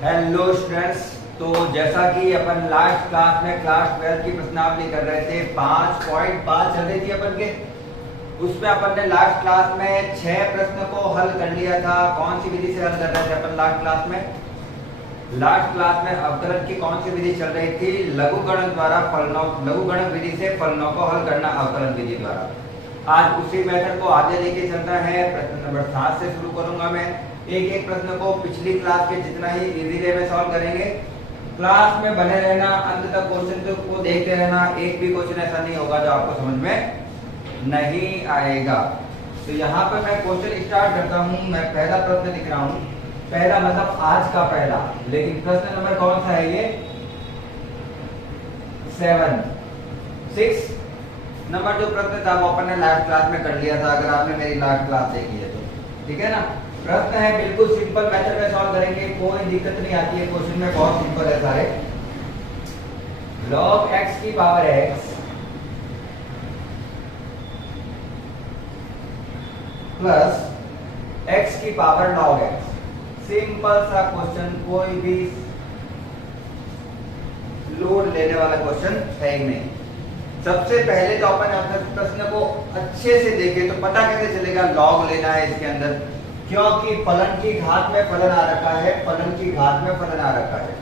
Hello students. तो जैसा कि अपन लास्ट क्लास में क्लास 12 की प्रश्नावली कर रहे थे, 5.5 चल रही थी अपन के। उसमें अपन ने लास्ट क्लास में 6 प्रश्न को हल कर लिया था। कौन सी विधि से हल कर रहे थे अपन लास्ट क्लास में? लास्ट क्लास में अवकलन की कौन सी विधि चल रही थी? लघुगणक द्वारा फलनों, लघुगणक विधि से फलनों को हल करना अवकलन विधि द्वारा। आज उसी मेथड को आगे लेके चलना है। प्रश्न नंबर 7 से शुरू करूंगा मैं। एक एक प्रश्न को पिछली क्लास के जितना ही इजी वे में सॉल्व करेंगे। क्लास में बने रहना, अंत तक क्वेश्चन को देखते रहना। एक भी क्वेश्चन ऐसा नहीं होगा जो आपको समझ में नहीं आएगा। तो यहाँ पर मैं क्वेश्चन स्टार्ट करता हूँ। मैं पहला प्रश्न लिख रहा हूँ। पहला मतलब आज का पहला, लेकिन प्रश्न नंबर कौन सा है ये? 6 नंबर जो प्रश्न था वो अपन ने लास्ट क्लास में कर लिया था, अगर आपने मेरी लास्ट क्लास देखी है तो। ठीक है ना? प्रश्न है बिल्कुल सिंपल मेथड में सॉल्व करेंगे, कोई दिक्कत नहीं आती है। क्वेश्चन में बहुत सिंपल है सारे। log x की पावर x प्लस x की पावर log x। सिंपल सा क्वेश्चन, कोई भी लोड लेने वाला क्वेश्चन है ही नहीं। सबसे पहले तो अपन प्रश्न को अच्छे से देखें तो पता कैसे चलेगा log लेना है इसके अंदर, क्योंकि फलन की घात में फलन आ रखा है। फलन की घात में फलन आ रखा है।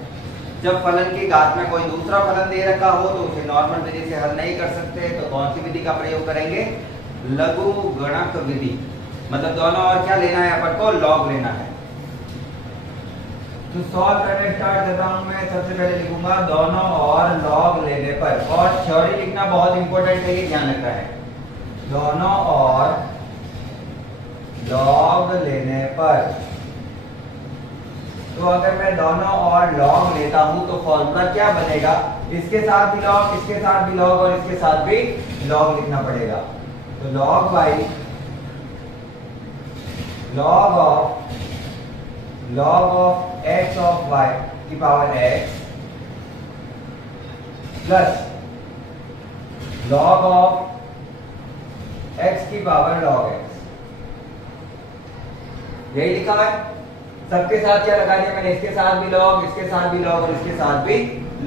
जब फलन की घात में कोई दूसरा फलन दे रखा हो तो उसे नॉर्मल विधि से हल नहीं कर सकते, तो कौन सी विधि का प्रयोग करेंगे? लघुगणक विधि। मतलब दोनों और क्या लेना है अपन को? log लेना है। तो सॉल्व करने स्टार्ट करता हूं मैं। सबसे पहले लिखूंगा दोनों और log लेने पर, और थ्योरी लिखना बहुत इंपॉर्टेंट है, ये ध्यान रखना है। दोनों और log लेने पर, तो अगर मैं दोनों और log लेता हूं तो फॉर्मूला क्या बनेगा? इसके साथ भी log, इसके साथ भी log और इसके साथ भी log लिखना पड़ेगा। तो log y log of x of y की power x plus log of x की पावर log x। यही लिखा है। सबके साथ क्या लगा दिया मैंने? इसके साथ भी log, इसके साथ भी log और इसके साथ भी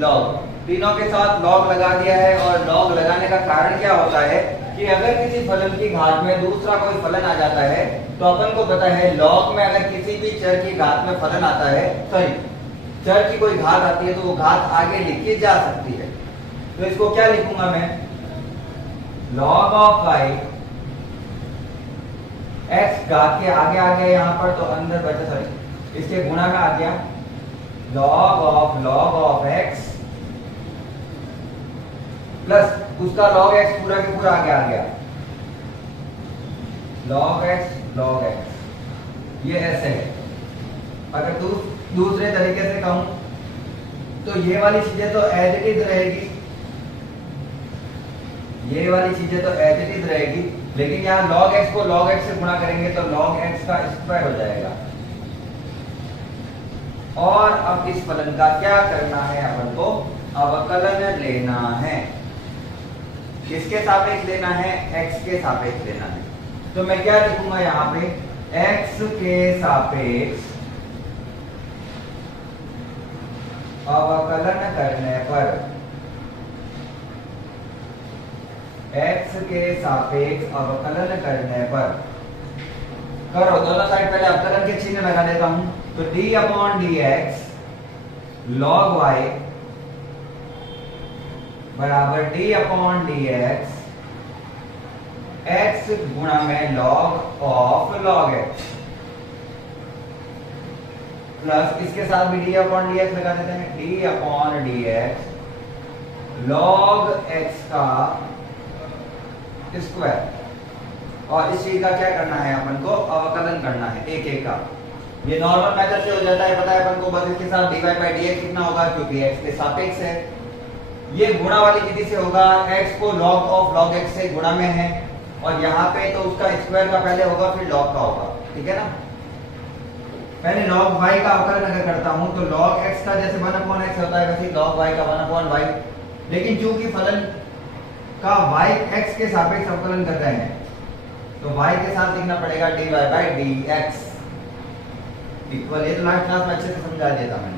log। तीनों के साथ log लगा दिया है। और log लगाने का कारण क्या होता है कि अगर किसी फलन की घात में दूसरा कोई फलन आ जाता है तो अपन को पता है log में अगर किसी भी चर की घात में फलन आता है, सॉरी चर की कोई घात आती है तो वो घात आगे लिखी जा सकती है। तो इसको क्या लिखूंगा मैं? log of y, x घात के आगे आ गया यहाँ पर तो अंदर बचा, सॉरी इसके गुणा में आ गया log of x प्लस उसका log x पूरा के पूरा आगे आ गया log x। ये ऐसे है। अगर दूसरे तरीके से कहूं तो ये वाली चीजें तो एज इट इज रहेगी, ये वाली चीजें तो एज इट इज रहेगी, लेकिन यहाँ log x को log x से गुणा करेंगे तो log x का स्क्वायर हो जाएगा। और अब इस फलन का क्या करना है? अपन को अवकलन लेना है। किसके सापेक्ष लेना है? x के सापेक्ष लेना है। तो मैं क्या लिखूंगा यहाँ पे? x के सापेक्ष अवकलन करने पर, x के सापेक्ष अवकलन करने पर, करो दोनों साइड पहले अवकलन के चिन्ह लगा देता हूं। तो d upon dx log y बराबर d अपॉन dx x गुणा में log of log x plus इसके साथ भी d अपॉन dx लगा देते हैं। d upon dx log x का स्क्वायर। और इस चीज का क्या करना है? अपन को अवकलन करना है एक एक का। ये नॉर्मल मेथड से हो जाता है, पता है अपन को। बस इसके साथ dy बाई dx कितना होगा? क्योंकि x के सापेक्ष है। ये गुणा वाली विधि से होगा। x को log ऑफ log x से गुणा में है, और यहाँ पे तो उसका स्क्वायर का पहले होगा फिर log का होगा। ठीक है ना? पहले log y का अवकलन अगर करता हूं तो log x का जैसे 1/x होता है वैसे log y का 1/y। लेकिन चूंकि फलन का y x के सापेक्ष अवकलन कर रहे हैं तो y के साथ लिखना पड़ेगा dy बाई dx। इक्वल, ये तो लास्ट क्लास में अच्छे से समझा दिया था मैंने।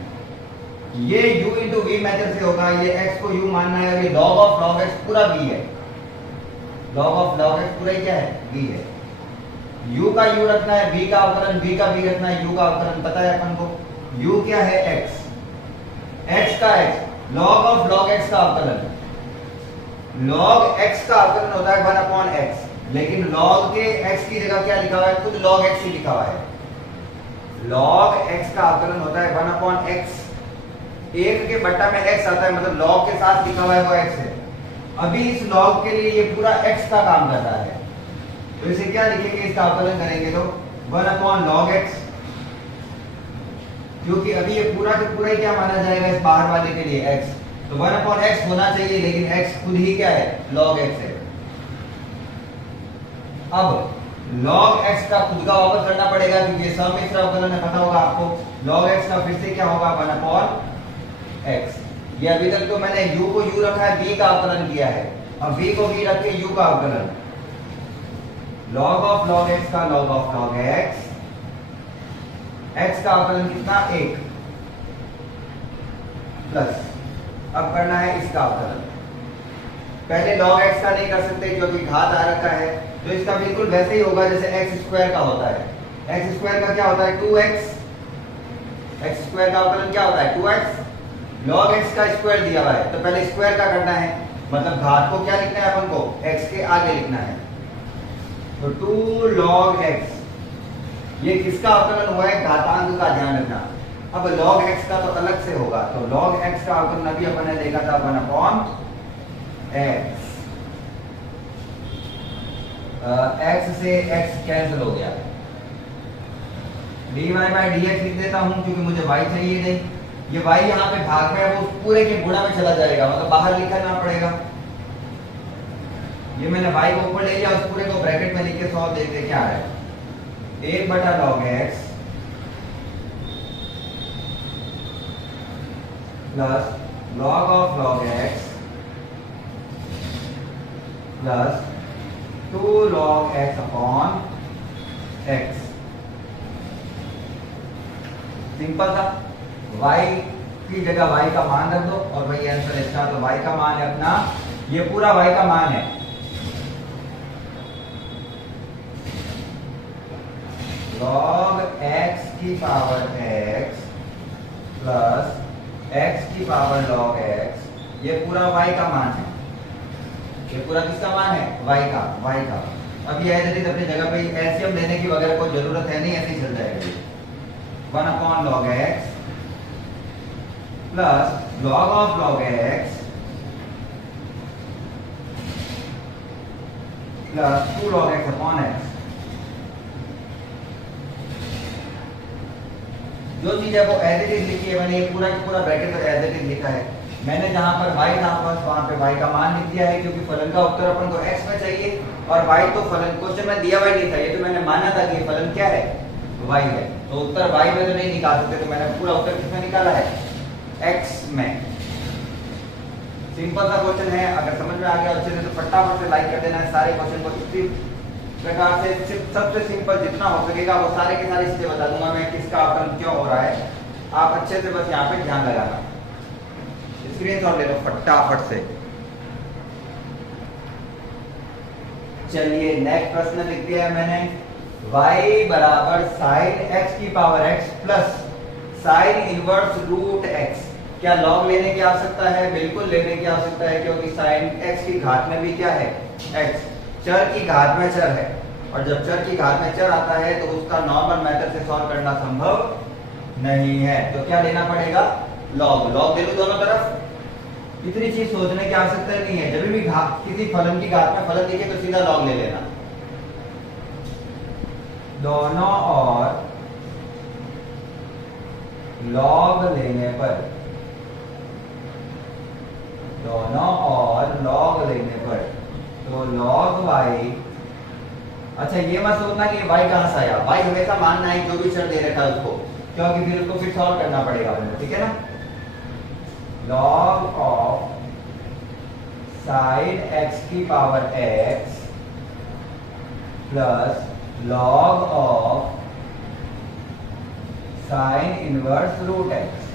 ये u इंटू वी मेथड से होगा, ये x को u मानना है और ये log ऑफ log x पूरा v है। log ऑफ log x पूरा ही क्या है, v है। u का u रखना है, v का अवकलन, v का v रखना है, u का अवकलन पता है अपन को। u क्या है, x, x का x, log of log x का अवकलन, log x का अवकलन होता है 1/x, लेकिन log के x की जगह क्या लिखा हुआ है, खुद log x ही लिखा हुआ है। log x का अवकलन होता है 1/x, एक के बट्टा में x आता है, मतलब log के साथ लिखा हुआ है वो x है। अभी इस log के लिए ये पूरा x का काम कर रहा है, तो इसे क्या लिखेंगे, इसका अवकलन करेंगे तो 1/log x, क्योंकि अभी ये पूरा के पूरा ही क्या माना जाएगा इस बाहर वाले के लिए x, तो 1/x होना चाहिए, लेकिन x खुद ही क्या है, log x है। अब log x का खुद का वापस करना पड़ेगा, क्योंकि ये सम्मिश्र अवकलन है, पता होगा आपको। log x का फिर से क्या होगा, 1/x। ये अभी तक तो मैंने u को u रखा है, v का अवकलन किया है, अब v को v रख के u का अवकलन। log ऑफ log x का log of log x, x का अवकलन कितना, 1 प्लस, अब करना है इसका अवकलन। पहले log x का नहीं कर सकते क्योंकि घात आ रखा है, तो इसका बिल्कुल वैसे ही होगा जैसे x स्क्वायर का होता है। x स्क्वायर का क्या होता है, 2x, x स्क्वायर का अवकलन क्या होता है, 2x। log x का स्क्वायर दिया हुआ है, तो पहले स्क्वायर का करना है, मतलब घात को क्या लिखना है अपन को, x के आगे लिखना है, तो 2 log x, ये किसका अवकलन हुआ है, घातांक का, ध्यान रखना। अब log x का तो अलग से होगा, तो log x का अवकलन अभी अपन ने देखा था 1/x, x से x कैंसिल हो गया, dy बाई dx लिख देता हूं क्योंकि मुझे y चाहिए नहीं। ये y यहाँ पे भाग में है, वो पूरे के गुणा में चला जाएगा, मतलब बाहर लिखना पड़ेगा। ये मैंने y को ऊपर ले लिया, उस पूरे को ब्रैकेट में लिख के 100 देखते क्या है, 1/log x plus log of log x plus 2 log x upon x। Simple था, y की जगह y का मान रख दो और वही आंसर इसका, तो y का मान है अपना, ये पूरा y का मान है, log x की पावर x प्लस x की पावर log x, ये पूरा y का मान है, ये पूरा किसका मान है, y का। अब ये ऐसे अपनी जगह पे एलसीएम लेने की वगैरह कोई जरूरत है नहीं, ऐसे ही चल जाएगा। 1/log x plus log of log x plus 2 log x upon x। जो चीज है वो एज इट इज लिखी है मैंने, ये पूरा का पूरा ब्रैकेट तो एज इट इज लिखा है मैंने। जहां पर y था बस वहां पे y का मान लिख दिया है, क्योंकि फलन का उत्तर अपन को x में चाहिए और y तो फलन क्वेश्चन में दिया हुआ नहीं था, ये तो मैंने माना था कि ये फलन क्या है, y है, तो उत्तर y में तो नहीं निकाल सकते, तो मैंने पूरा उत्तर किसमें निकाला है, x में। सिंपल सा क्वेश्चन है, अगर समझ में आ गया अच्छे से तो फटाफट से लाइक कर देना है। सारे क्वेश्चन को इसी प्रकार से सबसे सिंपल जितना हो सकेगा वो सारे के सारे चीजें बता दूंगा मैं, किसका अवकलन क्यों हो रहा है, आप अच्छे से बस यहाँ पे ध्यान लगाना। स्क्रीनशॉट ले लो फटाफट से। चलिए नेक्स्ट प्रश्न लिख दिया है मैंने, y बराबर साइन x की power x plus sine inverse root x। क्या लॉग लेने की आवश्यकता है, बिल्कुल लेने की आवश्यकता है, क्योंकि साइन x की घात में भी क्या है, x, चर की घात में चर है, और जब चर की घात में चर आता है तो उसका नॉर्मल मेथड से सॉल्व करना संभव नहीं है, तो क्या लेना पड़ेगा, लॉग। लॉग ले लो दोनों तरफ, इतनी चीज सोचने की आवश्यकता नहीं है। जब भी किसी फलन की घात में फलन दिखे तो सीधा लॉग ले लेना। दोनों और लॉग लेने पर, दोनों और लॉग लेने पर, तो log y, अच्छा ये मत सोचना कि y कहां से आया, y हमेशा मानना है जो भी चर दे रखा है उसको, क्योंकि फिर उसको फिर सॉल्व करना पड़ेगा, ठीक है ना। log ऑफ साइन x की power x plus log of sine inverse root x.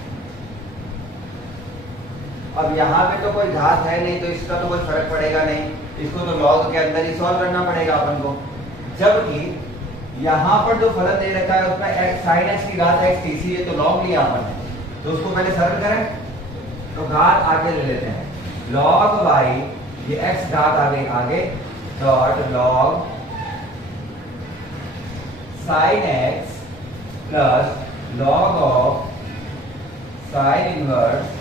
अब यहाँ पे तो कोई घात है नहीं तो इसका तो कोई फर्क पड़ेगा नहीं, इसको तो लॉग के अंदर ही सॉल्व करना पड़ेगा अपन को। जबकि यहाँ पर जो फलन दे रखा है उसमें साइन एक्स की घात एक्स थी, इसीलिए तो लॉग लिया अपन ने, तो उसको पहले सरल करें तो घात आगे ले लेते हैं, लॉग वाई, ये एक्स घात आगे dot log sine x plus log of sine inverse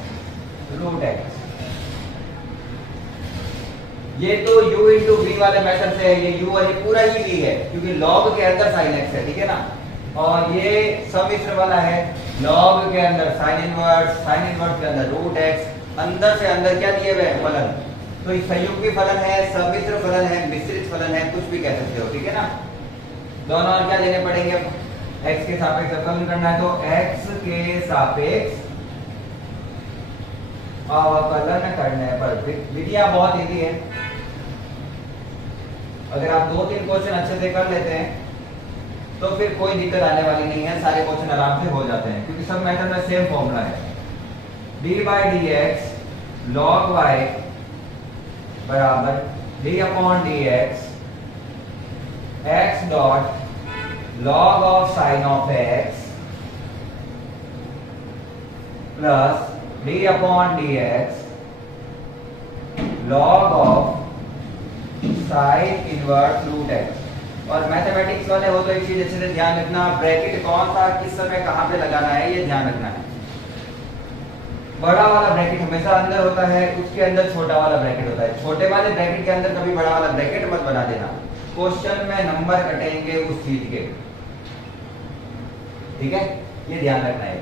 root x. ये तो u इंटू वी वाले मेथड से है, ये u और ये पूरा ही v है क्योंकि log के अंदर sin x है, ठीक है ना। और ये समिश्र वाला है, log के अंदर sin इनवर्स के अंदर रूट x, अंदर से अंदर क्या दिए हुए हैं फलन, तो ये संयुग्मी फलन है, समिश्र फलन है, मिश्रित फलन है, कुछ भी कह सकते हो, ठीक है ना। दोनों और क्या लेने पड़ेंगे, x के सापेक्ष अवकलन करना है तो x के सापेक्ष अवकलन करने पर विधियां बहुत इजी है, अगर आप 2-3 क्वेश्चन अच्छे से कर लेते हैं तो फिर कोई दिक्कत आने वाली नहीं है, सारे क्वेश्चन आराम से हो जाते हैं क्योंकि सब मेथड में सेम फॉर्मूला है। D by d x log y बराबर d upon d x x dot log of sine of x plus d upon d x log of sine inverse root x. और mathematics वाले हो तो एक चीज अच्छे से ध्यान रखना, ब्रैकेट कौन सा किस समय कहां पे लगाना है ये ध्यान रखना है। बड़ा वाला ब्रैकेट हमेशा अंदर होता है, उसके अंदर छोटा वाला ब्रैकेट होता है, छोटे वाले ब्रैकेट के अंदर कभी बड़ा वाला ब्रैकेट मत बना देना, क्वेश्चन में नंबर कटेंगे उस चीज के, ठीक है, ये ध्यान रखना है।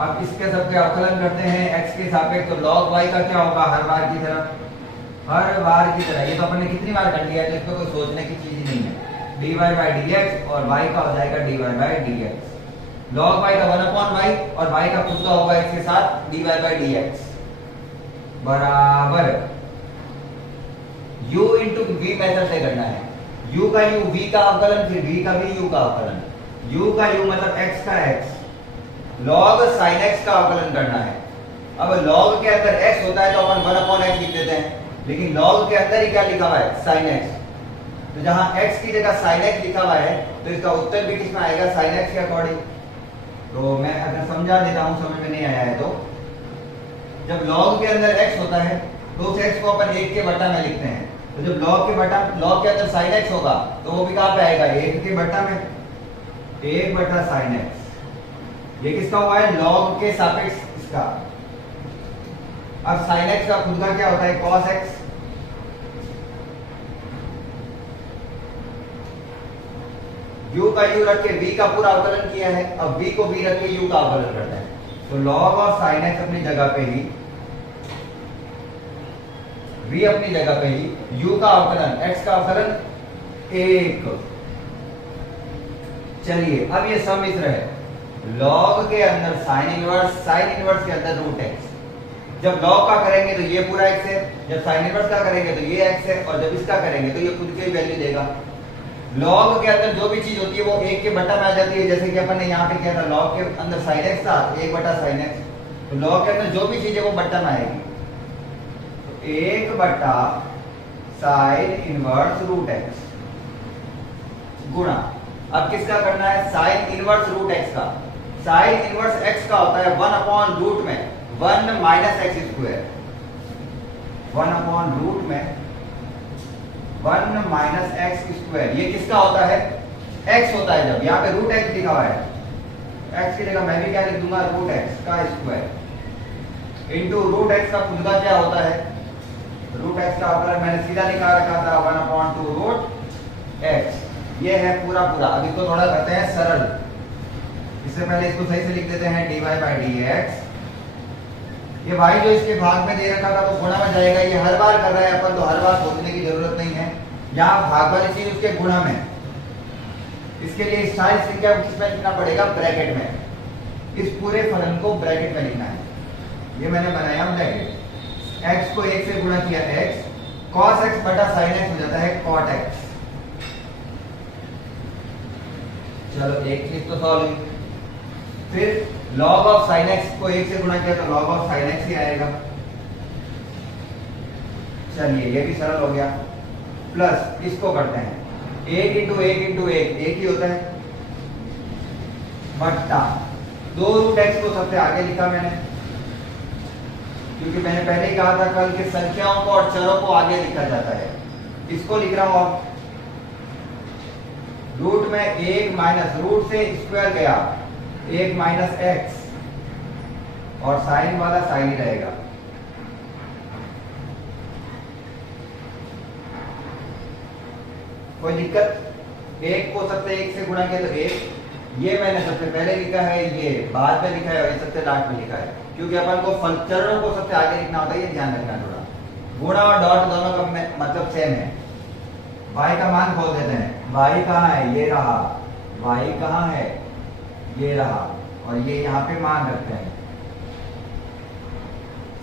अब इसके सबके अवकलन करते हैं x के सापेक्ष, तो log y का क्या होगा, हर बार की तरह ये तो अपन ने कितनी बार कर लिया है तो इसमें कोई सोचने की चीज नहीं है, dy बाई dx और y का हो जाएगा dy by dx, log y का 1/y और y का खुद का होगा इसके साथ dy बाई dx बराबर u इंटू v मेथड से करना है, u का u v का अवकलन फिर v का भी u का अवकलन, u का u मतलब x का x, log sin x का अवकलन करना है। अब log के अंदर x होता है तो अपन 1/x लिख देते हैं, लेकिन log के अंदर ही क्या लिखा हुआ है sin x, तो जहां x की जगह sin x लिखा हुआ है तो इसका उत्तर भी किसमें आएगा sin x के अकॉर्डिंग। तो मैं अगर समझा देता हूं, समझ में नहीं आया है तो जब log के अंदर x होता है तो उस x को अपन 1 के बटा में लिखते हैं, तो जब log के अंदर sin x होगा तो वो भी कहां पे आएगा 1 के बटा में, 1 बटा sin x। ये किसका हुआ है log के सापेक्ष इसका। अब sin x का खुद का क्या होता है cos x, u का u रख के v का पूरा अवकलन किया है, अब v को v रख के u का अवकलन करते हैं, तो log और sin x अपनी जगह पे ही, v अपनी जगह पे ही, u का अवकलन x का अवकलन 1। चलिए अब ये सम्मिश्र है, log के अंदर sin इनवर्स के अंदर रूट x, जब log का करेंगे तो ये पूरा x है, जब sin इनवर्स का करेंगे तो ये x है, और जब इसका करेंगे तो ये खुद की वैल्यू देगा। log के अंदर जो भी चीज होती है वो 1 के बटा में आ जाती है, जैसे कि अपन ने यहाँ पे किया था, log के अंदर sin x था 1 बटा sin x, तो log के अंदर जो भी चीज है वो बट्टा में आएगी, तो 1 बटा sin इनवर्स रूट x गुणा, अब किसका करना है sin इनवर्स रूट x का, sin इनवर्स x का होता है 1/रूट में 1 माइनस एक्स स्क्वायर, 1/रूट में 1 माइनस एक्स स्क्वायर, ये किसका होता है x होता है, जब यहाँ पे रूट x लिखा हुआ है, x की जगह मैं भी क्या लिख दूंगा रूट x का स्क्वायर इंटू रूट x का खुद का क्या होता है, रूट x का अवकलन मैंने सीधा निकाल रखा था 1/2 रूट x, ये है पूरा। अब इसको थोड़ा करते हैं सरल, इससे पहले इसको सही से लिख देते हैं dy बाई dx, ये y जो इसके भाग में दे रखा था वो गुणा में जाएगा, ये हर बार कर रहा है अपन तो हर बार सोचने की जरूरत नहीं है, यहाँ भाग वाली चीज उसके गुणा में, इसके लिए साइन संख्या किसमें लिखना पड़ेगा ब्रैकेट में, इस पूरे फलन को ब्रैकेट में लिखना है, ये मैंने बनाया ब्रैकेट, x को 1 से गुणा किया x, cos x बटा sin x हो जाता है cot x। चलो एक चीज तो सॉल्व हुई, फिर लॉग ऑफ साइन एक्स को 1 से गुणा किया तो लॉग ऑफ साइन एक्स ही आएगा। चलिए ये भी सरल हो गया। प्लस इसको करते हैं 1 इंटू 1 इंटू 1 एक ही होता है, बट्टा 2 रूट एक्स को सबसे आगे लिखा मैंने, क्योंकि मैंने पहले ही कहा था कल कि संख्याओं को और चरों को आगे लिखा जाता है। इसको लिख रहा हूं अब रूट में 1 माइनस रूट से स्क्वायर गया 1 माइनस एक्स और साइन वाला साइन ही रहेगा। कोई दिक्कत? 1 को सबसे 1 से गुणा किया तो 1, ये मैंने सबसे पहले लिखा है, ये बाद में लिखा है और ये सबसे लास्ट में लिखा है, क्योंकि अपन को चरणों को सबसे आगे लिखना होता है, ये ध्यान रखना थोड़ा। गुणा और डॉट दोनों का मतलब सेम है। y का मान खोल देते हैं। y कहाँ है? ये रहा। y कहाँ है? ये रहा। और ये यहाँ पे मान रखते हैं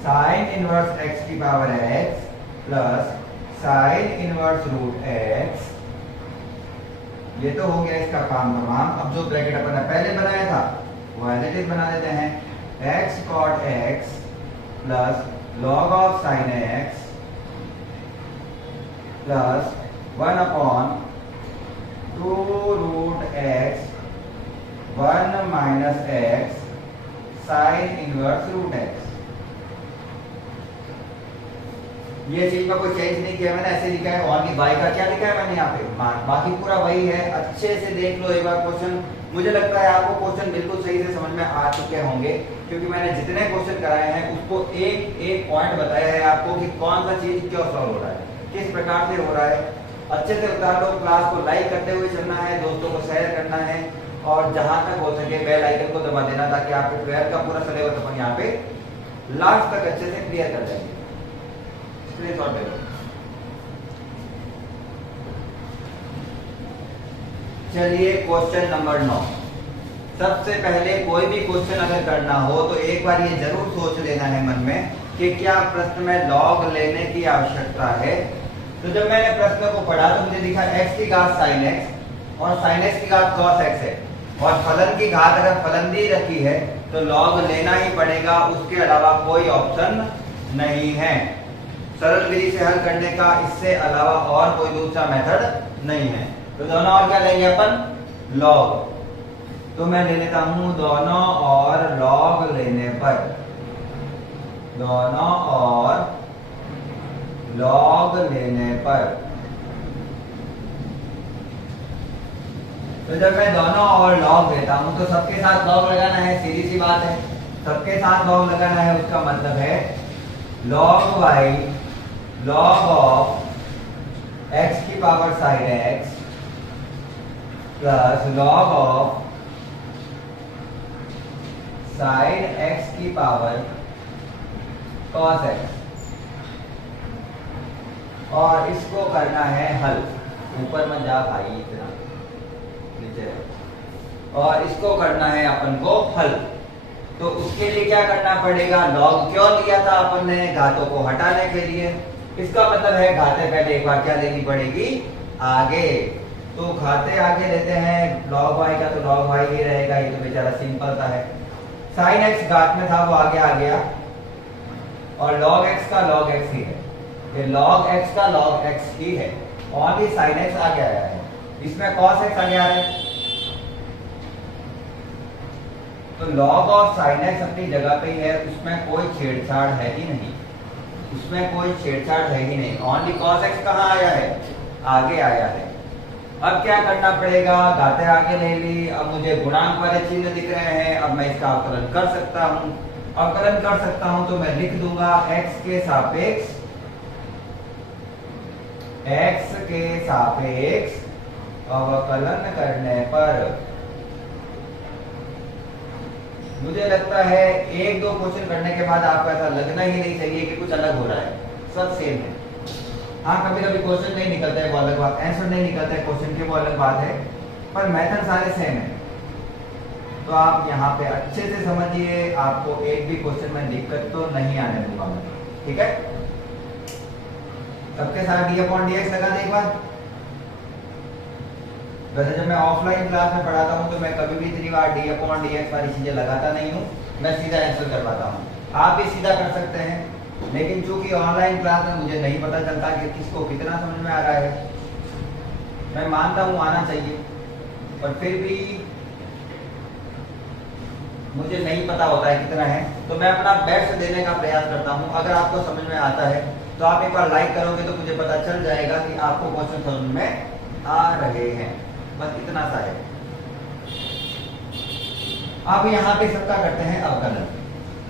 साइन इनवर्स x की power x plus sine inverse root x। ये तो हो गया इसका काम तमाम। अब जो ब्रैकेट अपन ने पहले बनाया था वो एज इट इज बना देते हैं, x cot x plus log of sine x plus 1 upon 2 root x 1 minus x sine inverse root x। ये चीज में कोई चेंज नहीं किया मैंने, ऐसे लिखा है। ओनली y का क्या लिखा है मैंने यहाँ पे? मान। बाकी पूरा वही है। अच्छे से देख लो एक बार क्वेश्चन। मुझे लगता है आपको क्वेश्चन बिल्कुल सही से समझ में आ चुके होंगे, क्योंकि मैंने जितने क्वेश्चन कराए हैं उसको एक एक पॉइंट बताया है आपको कि कौन सा चीज क्यों सॉल्व हो रहा है, किस प्रकार से हो रहा है। अच्छे से उतार लो। क्लास को लाइक करते हुए चलना है, दोस्तों को शेयर करना है और जहां तक हो सके बेल आइकन को दबा देना, ताकि आपके ट्वेल्थ का पूरा सिलेबस अपन यहाँ पे लास्ट तक अच्छे से क्लियर कर देंगे। चलिए क्वेश्चन नंबर 9। सबसे पहले कोई भी क्वेश्चन अगर करना हो तो एक बार ये जरूर सोच लेना है मन में कि क्या प्रश्न में लॉग लेने की आवश्यकता है। तो जब मैंने प्रश्न को पढ़ा तो मुझे दिखा x की घात sin x और sin x की घात cos x है, और फलन की घात अगर फलन दी रखी है तो लॉग लेना ही पड़ेगा, उसके अलावा कोई ऑप्शन नहीं है। सरल विधि से हल करने का इससे अलावा और कोई दूसरा मेथड नहीं है। तो दोनों और क्या लेंगे अपन? लॉग। तो मैं ले लेता हूं दोनों और लॉग लेने पर, दोनों और लॉग लेने पर, तो जब मैं दोनों और लॉग लेता हूं तो सबके साथ लॉग लगाना है, सीधी सी बात है। सबके साथ लॉग लगाना है, उसका मतलब है log y log of x की power sin x plus log of sin x की पावर cos x, और इसको करना है हल। ऊपर में जा भाई, इतना नीचे, और इसको करना है अपन को हल। तो उसके लिए क्या करना पड़ेगा? लॉग क्यों लिया था अपन ने? घातों को हटाने के लिए। इसका मतलब है घाते पहले एक बार क्या लेनी पड़ेगी? आगे। तो घाते आगे लेते हैं लॉग y का, तो लॉग y ही रहेगा। ये तो बेचारा सिंपल सा है। साइन x घात में था वो आगे आ गया, और लॉग x का लॉग x ही है। ये लॉग x का लॉग x ही है, ओनली साइन x आगे आया है। इसमें cos x आगे आ रहा है। तो log ऑफ sin x अपनी जगह पे ही है, उसमें कोई छेड़छाड़ है ही नहीं, उसमें कोई छेड़छाड़ है ही नहीं। ओनली cos x कहाँ आया है? आगे आया है। अब क्या करना पड़ेगा? घाते आगे ले ली। अब मुझे गुणांक वाले चिन्ह दिख रहे हैं, अब मैं इसका अवकलन कर सकता हूँ। अवकलन कर सकता हूँ तो मैं लिख दूंगा x के सापेक्ष, x के सापेक्ष अवकलन करने पर मुझे लगता है एक दो क्वेश्चन करने के बाद आपको ऐसा लगना ही नहीं चाहिए कि कुछ अलग हो रहा है, सब सेम है। हाँ, कभी कभी क्वेश्चन नहीं निकलता है वो अलग बात, आंसर नहीं निकलता है क्वेश्चन के वो अलग बात है, पर मेथड सारे सेम है। तो आप यहाँ पे अच्छे से समझिए, आपको एक भी क्वेश्चन में दिक्कत तो नहीं आने दूंगा मैं, ठीक है? सबके साथ d/dx लगा दे एक बार। वैसे जब मैं ऑफलाइन क्लास में पढ़ाता हूँ तो मैं कभी भी 3/d/dx वाली चीजें लगाता नहीं हूँ, मैं सीधा आंसर करवाता हूँ। आप भी सीधा कर सकते हैं, लेकिन चूंकि ऑनलाइन क्लास में मुझे नहीं पता चलता कि किसको कितना समझ में आ रहा है। मैं मानता हूँ आना चाहिए, पर फिर भी मुझे नहीं पता होता है कितना है, तो मैं अपना बेस्ट देने का प्रयास करता हूँ। अगर आपको समझ में आता है तो आप एक बार लाइक करोगे तो मुझे पता चल जाएगा कि आपको क्वेश्चन समझ में आ रहे हैं। बस इतना सा है। अब यहाँ पे सबका करते हैं अवकलन।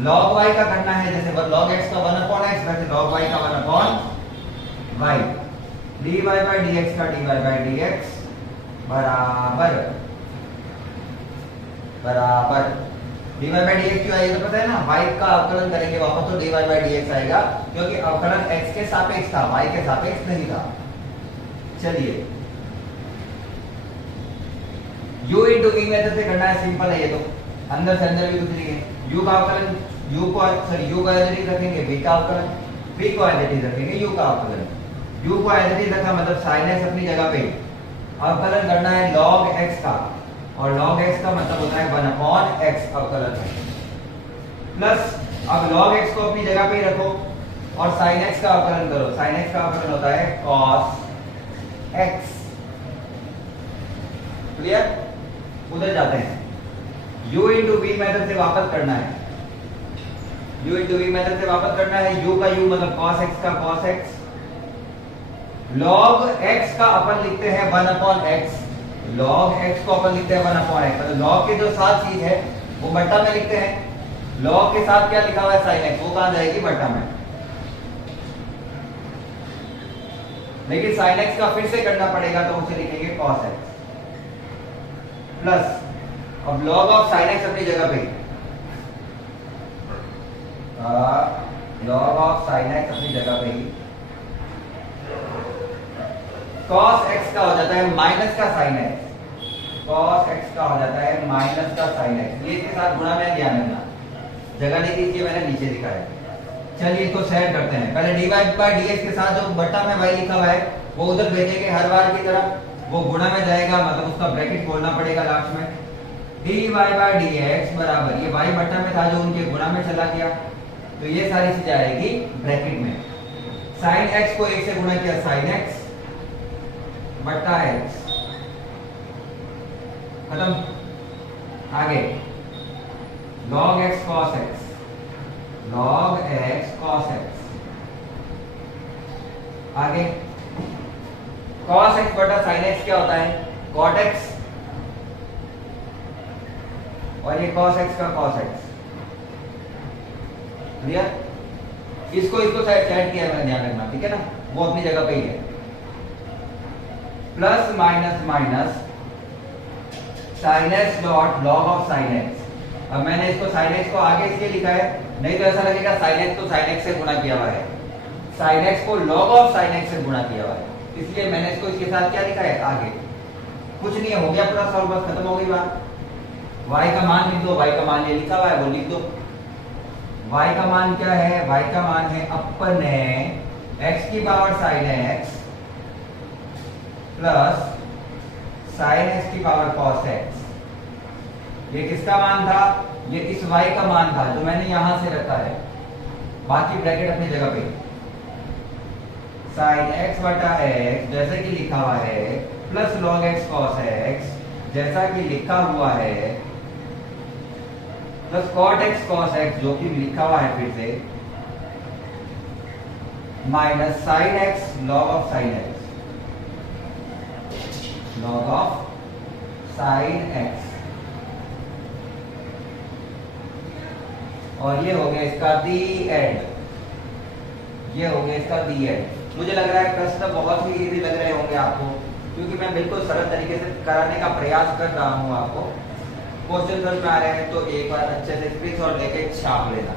log y का करना है, जैसे log x का 1/x, वैसे log y का 1/y। dy/dx का dy/dx बराबर dy/dx क्यों आएगा तो पता है ना, y का अवकलन करेंगे वापस तो dy/dx आएगा, क्योंकि अवकलन x के सापेक्ष था, y के सापेक्ष नहीं था। चलिए u into v मेथड से करना है, सिंपल है ये तो, अंदर से अंदर भी कुछ नहीं है। u का अवकलन u को एज इट इज रखेंगे, v का अवकलन v को एज इट इज रखेंगे, u का अवकलन u को एज इट इज रखा मतलब sin x अपनी जगह पे, अवकलन करना है log x का, और log x का मतलब होता है 1/x अवकलन है, प्लस अब log x को अपनी जगह पे ही रखो और sin x का अवकलन करो। sin x का अवकलन होता है cos x। क्लियर? उधर जाते हैं, u into v मेथड से वापस करना है, u into v मेथड से वापस करना है। u का u मतलब cos x का cos x, log x का अपन लिखते हैं 1/x, log x को अपन लिखते हैं 1/x, मतलब log के जो साथ चीज है वो बट्टा में लिखते हैं, log के साथ क्या लिखा हुआ है sin x, वो कहां जाएगी बट्टा में। लेकिन sin x का फिर से करना पड़ेगा तो उसे लिखेंगे cos x, प्लस अब log ऑफ sin x अपनी जगह पे, log ऑफ sin x अपनी जगह पे ही, cos x का हो जाता है माइनस का sin x, cos x का हो जाता है माइनस का sin x। ये के साथ गुणा में ध्यान रखना, जगह नहीं दीजिए, मैंने नीचे दिखाया। चलिए इसको शेयर करते हैं। पहले dy/dx के साथ जो बट्टा में y लिखा हुआ है वो उधर भेजेंगे हर बार की तरह, वो गुणा में जाएगा, मतलब उसका ब्रैकेट खोलना पड़ेगा लास्ट में। dy/dx बराबर, ये y बट्टा में था जो उनके गुणा में चला गया, तो ये सारी चीजें आएगी ब्रैकेट में। sin x को 1 से गुणा किया, sin x बट्टा x, खत्म। आगे log x cos x, log x cos x, आगे cos x बटा sin x क्या होता है cot x, और ये cos x का cos x। क्लियर? इसको सेट किया मैंने, ध्यान रखना, ठीक है ना, वो अपनी जगह पे ही है। Plus minus minus sin x dot log of sin x। अब मैंने इसको sin x को आगे इसलिए लिखा है, नहीं तो ऐसा लगेगा sin x तो sin x से गुणा किया हुआ है, sin x को log ऑफ sin x से गुणा किया हुआ है, इसलिए मैंने इसको इसके साथ क्या लिखा है आगे। कुछ नहीं है, हो गया पूरा सॉल्व, बस खत्म हो गई बात। y का मान लिख दो, y का मान ये लिखा हुआ है वो लिख दो। y का मान क्या है, y का मान है अपने x की power sin x plus sin x की पावर cos x। ये किसका मान था, ये इस y का मान था जो मैंने यहां से रखा है, बाकी ब्रैकेट अपनी जगह पे। sin x बटा x जैसे कि लिखा हुआ है, plus log x cos x जैसा कि लिखा हुआ है, plus cot x cos x जो कि लिखा हुआ है फिर से, minus sin x log of sin x, log of sin x, और ये हो गया इसका दी एंड, ये हो गया इसका दी एंड। मुझे लग रहा है प्रश्न बहुत ही इजी लग रहे होंगे आपको, क्योंकि मैं बिल्कुल सरल तरीके से कराने का प्रयास कर रहा हूं आपको। क्वेश्चन समझ में आ रहे हैं तो एक बार अच्छे से स्क्रीनशॉट लेके छाप लेना।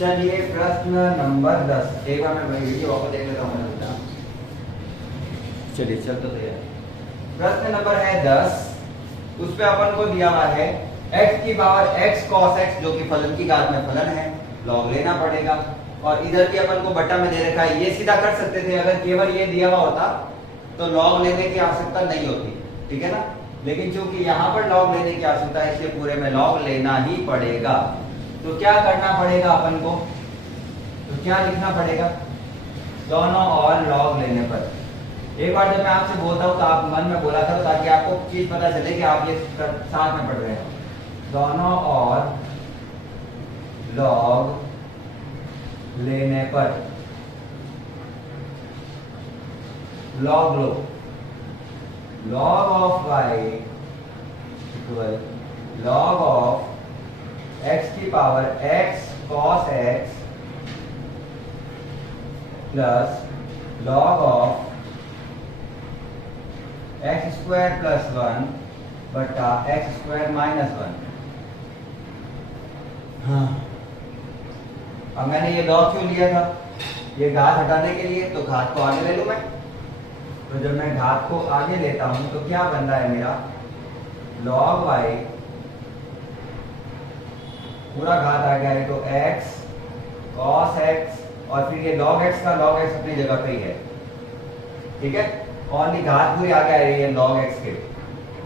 चलिए प्रश्न नंबर 10, एक बार मैं वीडियो वापस देख लेता हूँ। चलिए चल तो तैयार। प्रश्न नंबर है 10, उस पे अपन को दिया हुआ है x की पावर x cos x जो कि फलन की घात में फलन है, log लेना पड़ेगा, और इधर भी अपन को बटा में दे रखा है। ये सीधा कर सकते थे, अगर केवल ये दिया हुआ होता तो लॉग लेने की आवश्यकता नहीं होती, ठीक है ना। लेकिन चूंकि यहाँ पर लॉग लेने की आवश्यकता है, इसलिए पूरे में लॉग लेना ही पड़ेगा। तो क्या करना पड़ेगा अपन को, तो क्या लिखना पड़ेगा, दोनों और लॉग लेने पर। एक बार जब मैं आपसे बोलता हूँ तो आप मन में बोला करो, ताकि आपको चीज पता चले कि आप ये साथ में पढ़ रहे हो। दोनों और लॉग लेने पर, log low, log of y equal log of x की power x cos x plus log of x square plus 1 बटा x स्क्वायर माइनस 1। हाँ, अब मैंने ये log क्यों लिया था, ये घात हटाने के लिए, तो घात को आगे ले लूं मैं। तो जब मैं घात को आगे लेता हूं तो क्या बन रहा है मेरा, log y पूरा घात आ गया है, तो x cos x, और फिर ये log x का log x अपनी जगह पे ही है, ठीक है। और ये घात पूरी आ गया है ये log x के,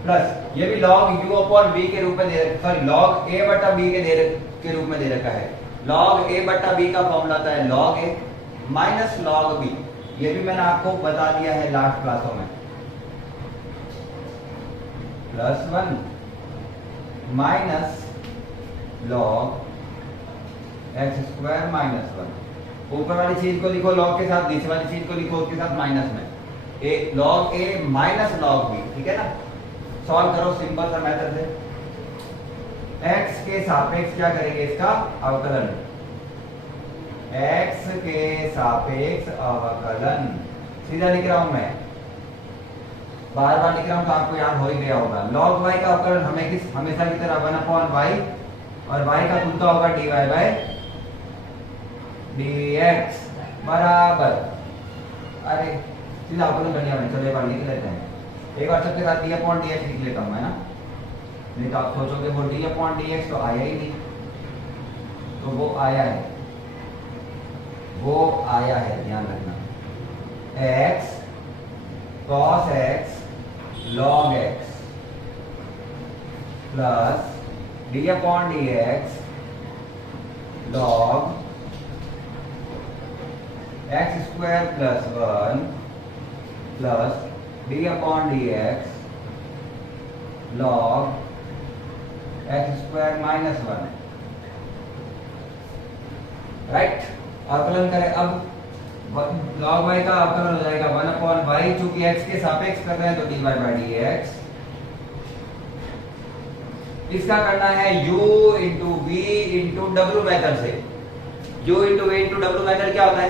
प्लस ये भी log u अपॉन v के रूप में दे रखा, सॉरी log a बटा b के रूप में दे रखा है। log a बटा b का फॉर्मूला आता है log a minus log b, ये भी मैंने आपको बता दिया है लास्ट क्लासों में। Plus 1 minus log x square minus 1। ऊपर वाली चीज को लिखो लॉग के साथ, नीचे वाली चीज को लिखो उसके साथ माइनस में, ए लॉग ए माइनस लॉग बी, ठीक है ना। सॉल्व करो सिंपल सा मेथड से। एक्स के सापेक्ष क्या करेंगे, इसका अवकलन, x के सापेक्ष अवकलन, सीधा लिख रहा हूं मैं, बार बार लिख रहा हूं तो आपको याद हो ही गया होगा। log y का अवकलन हमेशा की तरह 1/y, और y का खुद का होगा dy बाय dx बराबर, अरे सीधा अवकलन कर लिया मैंने, चलो एक बार लिख लेते हैं। एक बार सबके साथ d/dx लिख लेता हूं मैं ना, नहीं तो आप सोचोगे वो d/dx तो आया ही नहीं, तो वो आया है, वो आया है, ध्यान रखना। x cos x log x plus d/dx log x square plus 1 plus d/dx log x square minus 1, right. अवकलन करें अब, log y का अवकलन हो जाएगा 1/y, चूंकि x के सापेक्ष कर रहे हैं तो dy/dx। इसका करना है u into v into w method से। u into v into w method क्या होता है,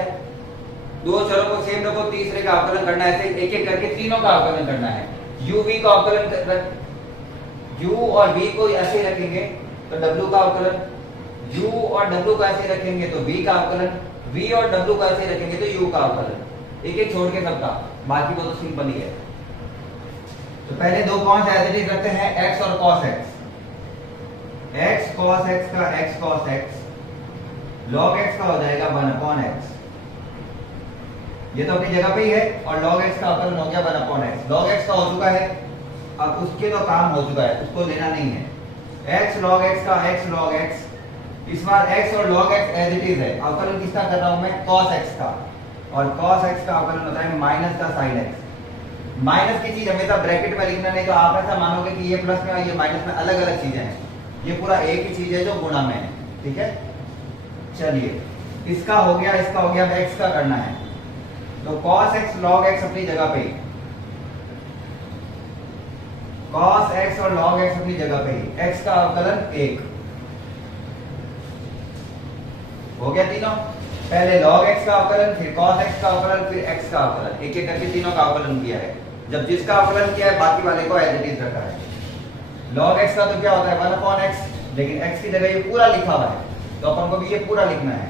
दो चरों को सेम रखो, तीसरे का अवकलन करना है, ऐसे एक एक करके तीनों का अवकलन करना है। u v का अवकलन, u और v को ऐसे रखेंगे तो w का अवकलन, u और w को ऐसे रखेंगे तो v का अवकलन, v और w को ऐसे रखेंगे तो u का अवकलन, एक एक छोड़ के सबका, बाकी वो तो सिंपल ही है। तो पहले दो कौन से एज इट इज रखते हैं, x और cos x। x cos x का x cos x log x का हो जाएगा 1/x, ये तो अपनी जगह पे ही है, और log x का अवकलन हो गया 1/x। log x का हो चुका है, अब उसके तो काम हो चुका है, उसको लेना नहीं है। x log x का x log x, इस बार x और log x as it is है, अवकलन किसका कर रहा हूं मैं, cos x का, और cos x का अवकलन होता है माइनस का sin x। माइनस की चीज हमेशा ब्रैकेट में लिखना, नहीं तो आप ऐसा मानोगे कि ये प्लस में और ये माइनस में अलग अलग चीजें हैं, ये पूरा एक ही चीज है जो गुणा में है, ठीक है। चलिए इसका हो गया, इसका हो गया, अब x का करना है, तो cos x log x अपनी जगह पे, cos x और log x अपनी जगह पे ही, x का अवकलन 1 हो गया तीनों, पहले log x का अवकलन, फिर cos x का अवकलन, फिर x का अवकलन, एक एक करके तीनों का अवकलन किया है। जब जिसका अवकलन किया है बाकी वाले को एज इट इज रखा है। log x का तो क्या होता है 1/x, लेकिन x की जगह ये पूरा लिखा हुआ है, तो अपन को भी ये पूरा लिखना है।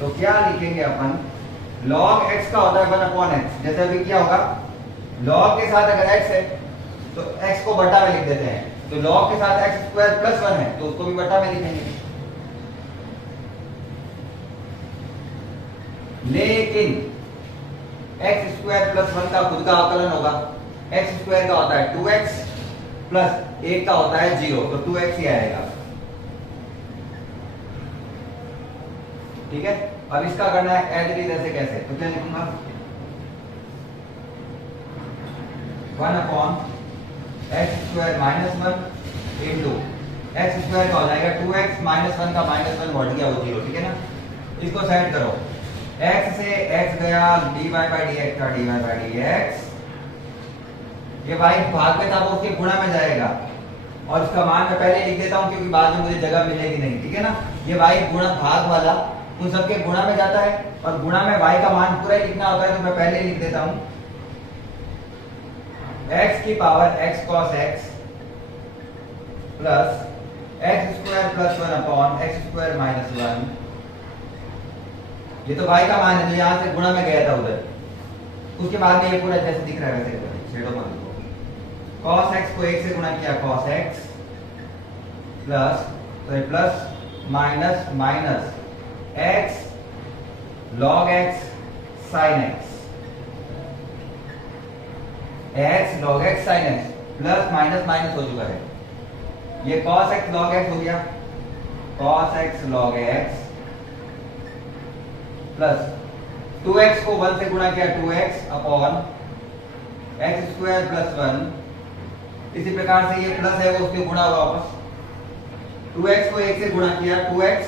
तो क्या लिखेंगे अपन, log x का होता है 1/x, जैसे अभी क्या होगा, log के साथ अगर x है तो x को बटा में लिख देते हैं, तो log के साथ x स्क्वायर प्लस 1 है तो उसको भी बटा में लिखेंगे। लेकिन एक्स स्क्वायर प्लस 1 का खुद का अवकलन होगा। एक्स स्क्वायर का होता है 2x प्लस 1 का होता है 0, तो 2x ही आएगा। ठीक है, अब इसका करना है एज इट इज। ऐसे कैसे, तो क्या लिखूंगा 1 upon x square minus 1 into x square का हो जाएगा 2x माइनस 1 का माइनस 1 बढ़ गया वो 0। ठीक है ना, इसको सेट करो। x से x गया, dy बाई dx था, dy बाई dx। ये y भाग में था वो उसके गुणा में जाएगा, और इसका मान मैं पहले लिख देता हूं क्योंकि बाद में मुझे जगह मिलेगी नहीं। ठीक है ना, ये y गुणा भाग वाला उन सबके गुणा में जाता है, और गुणा में y का मान पूरा ही लिखना होता है, तो मैं पहले लिख देता हूं x की power x cos x plus x square plus 1 upon x square minus 1। ये तो y का मान है, तो यहां से गुणा में गया था उधर, उसके बाद में ये पूरा जैसे दिख रहा है वैसे छेड़ो मत। cos x को 1 से गुणा किया cos x plus minus minus x log x sin x, x log x sin x plus minus minus हो चुका है। ये cos x log x हो गया, cos x log x plus 2x को 1 से गुणा किया 2x upon x square plus 1। इसी प्रकार से ये प्लस है वो उसके गुणा हुआ वापस, 2x को 1 से गुणा किया 2x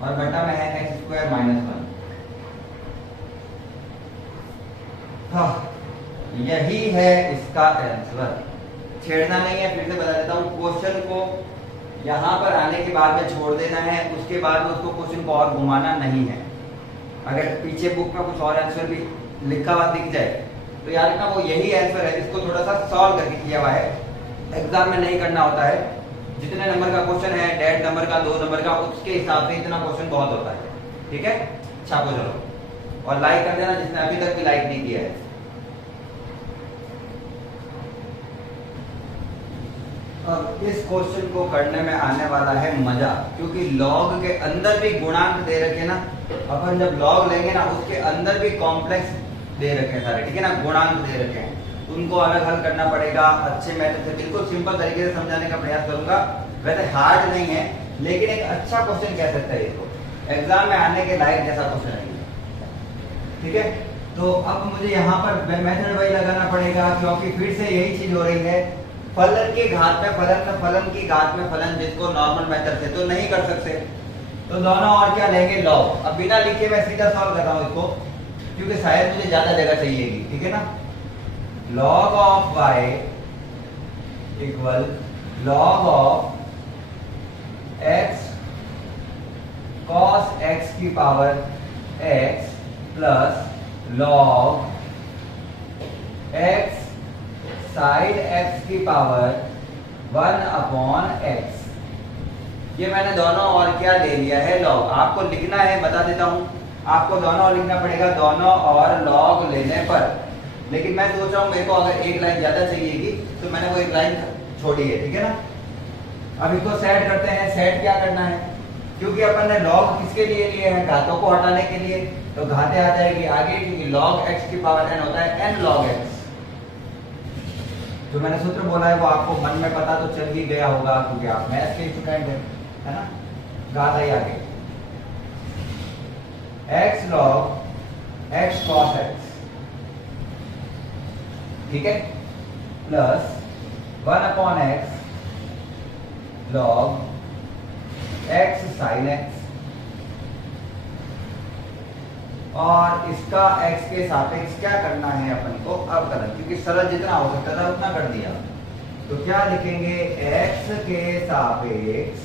और बटा में है एक्स स्क्वायर माइनस 1। हाँ, यही है इसका आंसर। छेड़ना नहीं है, फिर से बता देता हूँ। क्वेश्चन को यहाँ पर आने के बाद में छोड़ देना है, उसके बाद में उसको क्वेश्चन को और घुमाना नहीं है। अगर पीछे बुक में कुछ और आंसर भी लिखा हुआ दिख जाए तो याद रखना वो यही आंसर है, जिसको थोड़ा सा सॉल्व करके किया हुआ है। एग्जाम में नहीं करना होता है, जितने नंबर का क्वेश्चन है, 1.5 नंबर का, 2 नंबर का, उसके हिसाब से इतना क्वेश्चन बहुत होता है। ठीक है, छापो चलो, और लाइक कर देना जिसने अभी तक भी लाइक नहीं किया है। अब इस क्वेश्चन को करने में आने वाला है मजा, क्योंकि लॉग के अंदर भी गुणांक दे रखे ना, अपन जब लॉग लेंगे ना उसके अंदर भी कॉम्प्लेक्स दे रखे हैं सारे। ठीक है ना, गुणांक दे रखे हैं, उनको अलग हल करना पड़ेगा। अच्छे मेथड से, बिल्कुल सिंपल तरीके से समझाने का प्रयास करूंगा। वैसे हार्ड नहीं है, लेकिन एक अच्छा क्वेश्चन कह सकता है इसको, एग्जाम में आने के लायक जैसा क्वेश्चन है। ठीक है, तो अब मुझे यहाँ पर मेथड वही लगाना पड़ेगा, क्योंकि फिर से यही चीज हो रही है। फलन की घात में फलन में फलन की घात में फलन, जिसको नॉर्मल मेथड से तो नहीं कर सकते, तो दोनों और क्या लेंगे लॉग। अब बिना लिखे मैं सीधा सॉल्व कर रहा हूँ इसको, क्योंकि शायद मुझे ज्यादा जगह चाहिएगी। ठीक है ना, log of y equal log of x cos x की power x plus log x side x की पावर 1 अपॉन x। ये मैंने दोनों और क्या ले लिया है लॉग। आपको लिखना है, बता देता हूं, आपको दोनों और लिखना पड़ेगा, दोनों और लॉग लेने पर। लेकिन मैं सोच रहा हूं मेरे को अगर एक लाइन ज्यादा चाहिएगी तो मैंने वो एक लाइन छोड़ी है। ठीक है ना, अब इसको सेट करते हैं। सेट क्या करना है, क्योंकि अपन ने लॉग किसके लिए लिए हैं, घातों को हटाने के लिए, तो घातें आ जाएगी आगे, क्योंकि log x की पावर n होता है n log x। जो मैंने सूत्र बोला है वो आपको मन में पता तो चल ही गया होगा, क्योंकि आप मैथ्स के स्टूडेंट हैं, है ना। घात आई आगे, x log x cos x, ठीक है, plus 1 upon x log x sin x, और इसका x के सापेक्ष क्या करना है अपन को अवकलन, क्योंकि सरल जितना हो सकता था उतना कर दिया। तो क्या लिखेंगे, x के सापेक्ष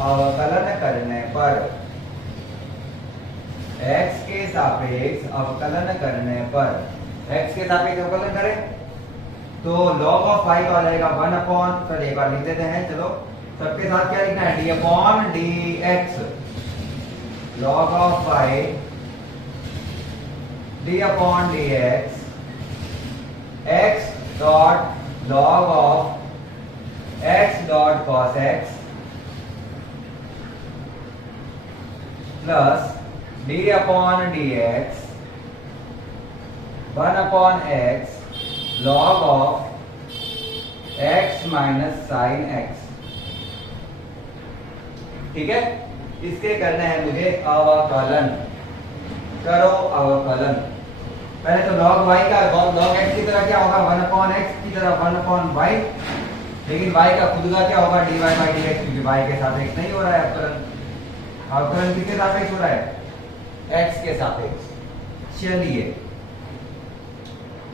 अवकलन करने पर, x के सापेक्ष अवकलन करने पर, x के सापेक्ष अवकलन करें तो log ऑफ y का आ जाएगा 1 अपॉन, चलिए एक बार लिख देते हैं, चलो सबके साथ क्या लिखना है, d upon dx, log of y d upon dx, x dot log of x dot cos x plus d upon d x 1 upon x log of x minus sine x. ठीक है, इसके करना है मुझे अवकलन। करो अवकलन। पहले तो log y का log x की तरह क्या होगा 1 अपॉन एक्स की तरह 1 अपॉन वाई, लेकिन y का खुद का क्या होगा dy बाई dx, क्योंकि y के सापेक्ष नहीं हो रहा है अवकलन। अवकलन किसके सापेक्ष हो रहा है x के सापेक्ष। चलिए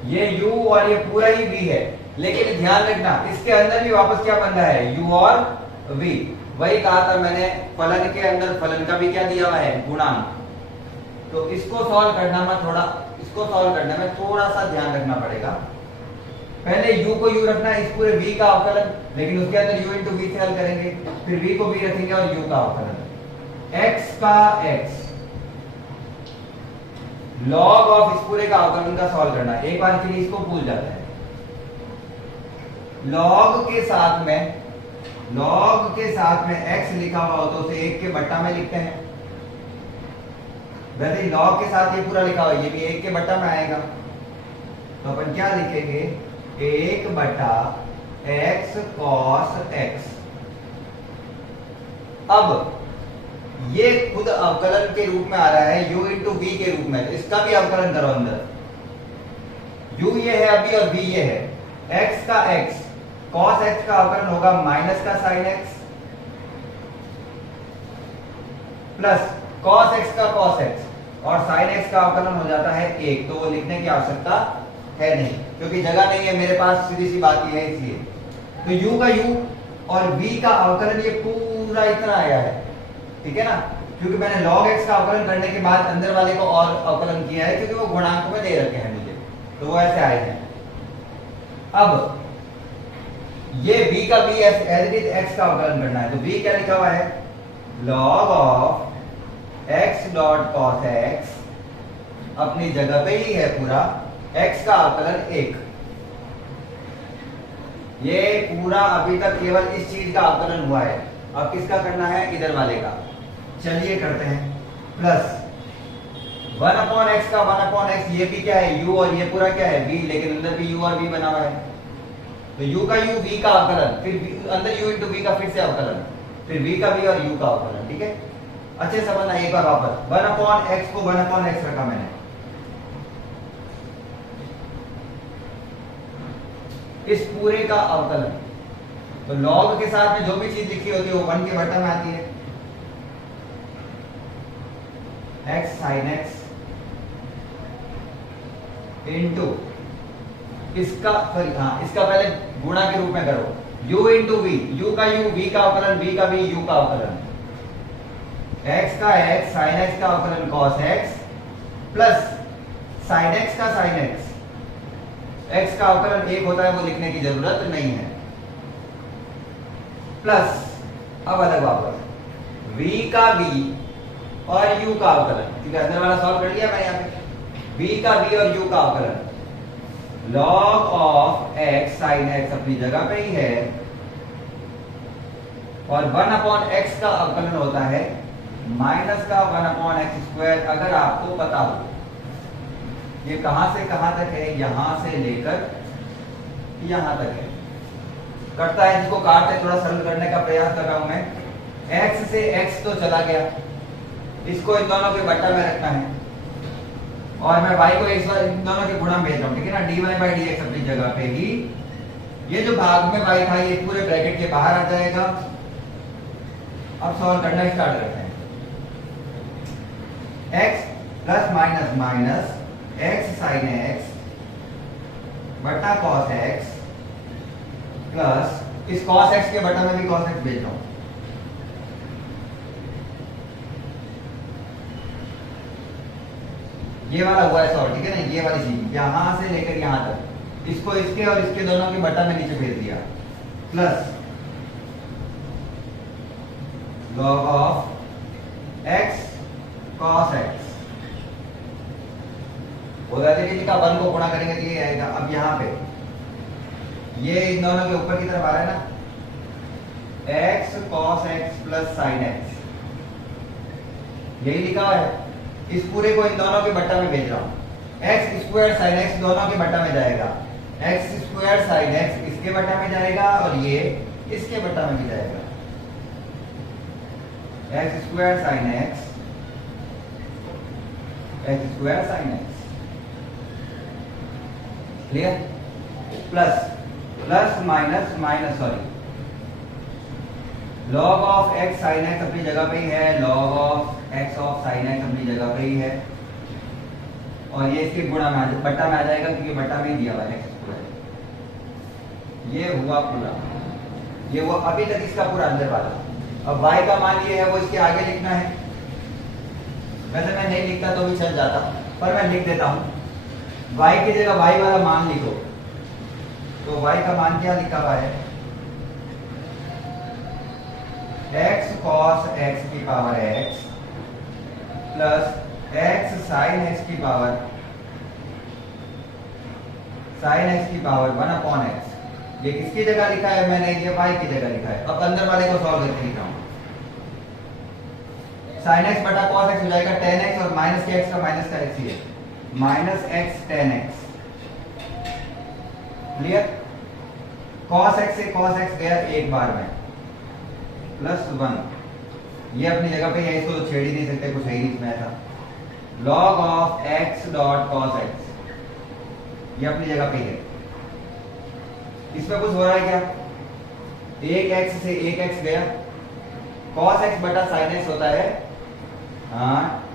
ये u और ये पूरा ही v है, लेकिन ध्यान रखना इसके अंदर भी वापस क्या बन रहा है u और v। वही कहा था मैंने फलन के अंदर फलन का भी क्या दिया हुआ है गुणांक। तो इसको सॉल्व करना में थोड़ा सा ध्यान रखना पड़ेगा। पहले u को u रखना इस पूरे v का अवकलन, लेकिन उसके अंदर u इंटू v से हल करेंगे, फिर v को v रखेंगे और u का अवकलन। x का x लॉग ऑफ इस पूरे का अवकलन का सॉल्व करना। एक बार के लिए इसको भूल जाता है। लॉग के साथ में x लिखा हुआ हो तो उसे 1 के बट्टा में लिखते हैं। वैसे लॉग के साथ ये पूरा लिखा हुआ ये भी 1 के बट्टा में आएगा, तो अपन क्या लिखेंगे 1 बटा x cos x। अब ये खुद अवकलन के रूप में आ रहा है u इंटू v के रूप में, तो इसका भी अवकलन करो अंदर। u ये है अभी और v ये है। x का x cos x का अवकलन होगा माइनस का sin x plus cos x का cos x और sin x का अवकलन हो जाता है 1। तो वो लिखने की आवश्यकता है नहीं, क्योंकि जगह नहीं है मेरे पास, सीधी सी बात ये है इसलिए। तो u का u और v का अवकलन ये पूरा इतना आया है, ठीक है ना, क्योंकि मैंने log x का अवकलन करने के बाद अंदर वाले को और अवकलन किया है, क्योंकि वो गुणांक में दे रखे हैं मुझे, तो वो ऐसे आए हैं। अब ये v का v as it is x का अवकलन करना है, तो v क्या लिखा हुआ है log of x dot cos x अपनी जगह पे ही है पूरा, x का अवकलन 1। ये पूरा अभी तक केवल इस चीज का अवकलन हुआ है। अब किसका करना है इधर वाले का। चलिए करते हैं। प्लस 1 अपॉन एक्स का 1 अपॉन एक्स, ये भी क्या है u और ये पूरा क्या है v, लेकिन अंदर भी u और v बना हुआ है। तो u का u v का अवकलन, फिर अंदर u इंटू v का फिर से अवकलन, फिर v का v और u का अवकलन। ठीक है, अच्छे समझना। एक बार वापस 1 अपॉन एक्स को 1 अपॉन एक्स रखा मैंने, इस पूरे का अवकलन। तो log के साथ में जो भी चीज लिखी होती है वो 1 के बट्टा में आती है। x sin x इंटू इसका इसका पहले गुणा के रूप में करो u इंटू v, u का u v का अवकलन, v का v u का अवकलन, x का x sin x का अवकलन cos x plus sin x का sin x। x का अवकलन 1 होता है, वो लिखने की जरूरत नहीं है। प्लस अब अलग वापस v का v और u का अवकलन, ठीक है, अंदर वाला सॉल्व कर लिया मैंने यहाँ पे। v का v और u का अवकलन log of x sin x अपनी जगह पे ही है, और 1 अपॉन x का अवकलन होता है माइनस का 1 अपॉन एक्स स्क्वायर। अगर आपको पता हो ये कहां से कहां तक है, यहां से लेकर यहां तक है, कटता है, इसको काटते थोड़ा सरल करने का प्रयास कर रहा हूं मैं। x से x तो चला गया, इसको इन दोनों के बट्टा में रखना है, और मैं y को इन दोनों के गुणा में भेज रहा हूं, ठीक है ना। dy बाई dx अपनी जगह पे ही, ये जो भाग में y था ये पूरे ब्रैकेट के बाहर आ जाएगा। अब सॉल्व करना स्टार्ट करते हैं। x plus minus minus x sin x बटा cos x प्लस इस cos x के बटा में भी cos x भेज रहा हूं। ये वाला हुआ है सॉल्व, ठीक है ना। ये वाली चीज यहां से लेकर यहां तक, इसको इसके और इसके दोनों के बटा में नीचे भेज दिया। Plus log of x cos x का 1 को गुणा करेंगे तो ये आएगा। अब यहाँ पे ये इन दोनों के ऊपर की तरफ आ रहा है ना, x cos x plus sin x यही लिखा है। इस पूरे को इन दोनों के बट्टा में भेज रहा हूँ। एक्स स्क्वायर साइन एक्स दोनों के बट्टा में जाएगा, एक्स स्क्वायर साइन एक्स इसके बट्टा में जाएगा और ये इसके बट्टा में भी जाएगा। X square sine x, x square sine x, clear. Plus plus minus minus, sorry, log of x sine x अपनी जगह पे ही है, log of x of sine x अपनी जगह पे ही है, और ये इसके गुणा में बट्टा में आ जाएगा क्योंकि बट्टा में ही दिया हुआ है एक्स स्क्वायर। ये हुआ पूरा, ये वो अभी तक इसका पूरा अंदर वाला। अब y का मान ये है, वो इसके आगे लिखना है। वैसे मैं नहीं लिखता तो भी चल जाता, पर मैं लिख देता हूं। y की जगह y वाला मान लिखो, तो y का मान क्या लिखा हुआ है, x cos x की power x plus x sin x की पावर वन अपॉन एक्स। ये किसकी जगह लिखा है मैंने, ये y की जगह लिखा है। अब अंदर वाले को सॉल्व करके लिख रहा हूं। sin x बटा cos x हो जाएगा tan x, और माइनस के x का माइनस का x ही है, minus x tan x, clear. cos x से cos x गया एक बार में, प्लस 1, ये अपनी जगह पे है, इसको तो छेड़ ही नहीं सकते, कुछ है ही इसमें ऐसा। log of x dot cos x, ये अपनी जगह पे है। इसमें कुछ हो रहा है क्या, एक x से एक x गया, cos x बटा sin x होता है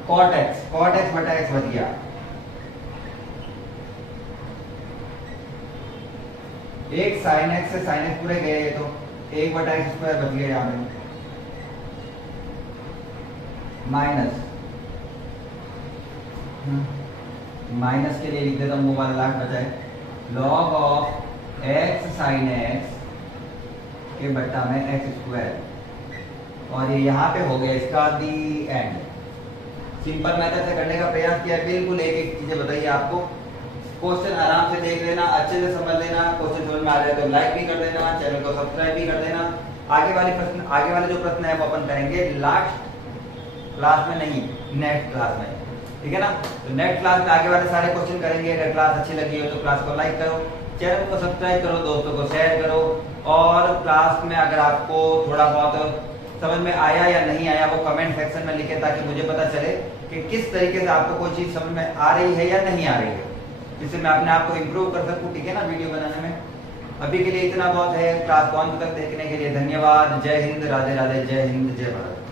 cot x बटा x बच गया। एक sin x से sin x पूरे गए, तो एक बटा एक्स स्क्वायर बच गया यहाँ में, माइनस के लिए लिख देता हूँ, वो वाला लास्ट बचा है, log of x sin x के बट्टा में एक्स स्क्वायर, और ये यहाँ पे हो गया इसका दी एंड। सिंपल मेथड से करने का प्रयास किया, बिल्कुल एक एक चीजें बताइए आपको। क्वेश्चन आराम से देख लेना, अच्छे से समझ लेना। क्वेश्चन समझ में आ रहा है तो लाइक भी कर देना, चैनल को सब्सक्राइब भी कर देना। आगे वाले जो प्रश्न है वो अपन करेंगे लास्ट क्लास में, नहीं नेक्स्ट क्लास में, ठीक है ना। तो नेक्स्ट क्लास में आगे वाले सारे क्वेश्चन करेंगे। अगर क्लास अच्छी लगी हो तो क्लास को लाइक करो, चैनल को सब्सक्राइब करो, दोस्तों को शेयर करो, और क्लास में अगर आपको थोड़ा बहुत समझ में आया या नहीं आया वो कमेंट सेक्शन में लिखें, ताकि मुझे पता चले कि किस तरीके से आपको कोई चीज समझ में आ रही है या नहीं आ रही है, जिससे मैं अपने आप को इम्प्रूव कर सकूं, ठीक है ना, वीडियो बनाने में। अभी के लिए इतना बहुत है। क्लास को अंत तक देखने के लिए धन्यवाद। जय हिंद, राधे राधे, जय हिंद, जय भारत।